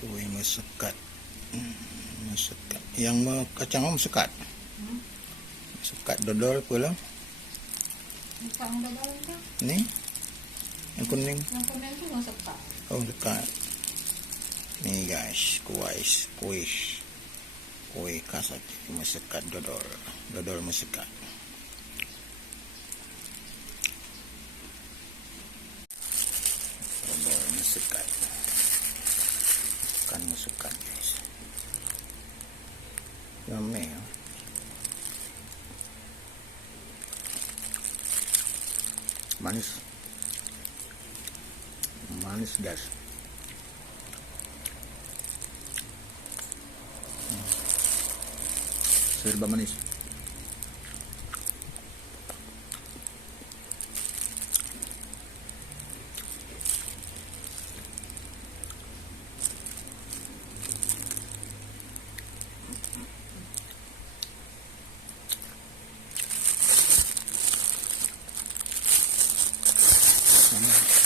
Kue mesekat. Mesekat. Yang kacang mesekat. Mesekat dodol pula. Kacang dodol tu. Ni. Yang kuning. Yang kuning tu mesekat. Oh, mesekat. Ni guys, kue khas mesekat dodol. Dodol mesekat. Dodol mesekat. Ikan mesekat guys. Ramai ya. Manis. Manis guys. Serba manis. Nampak?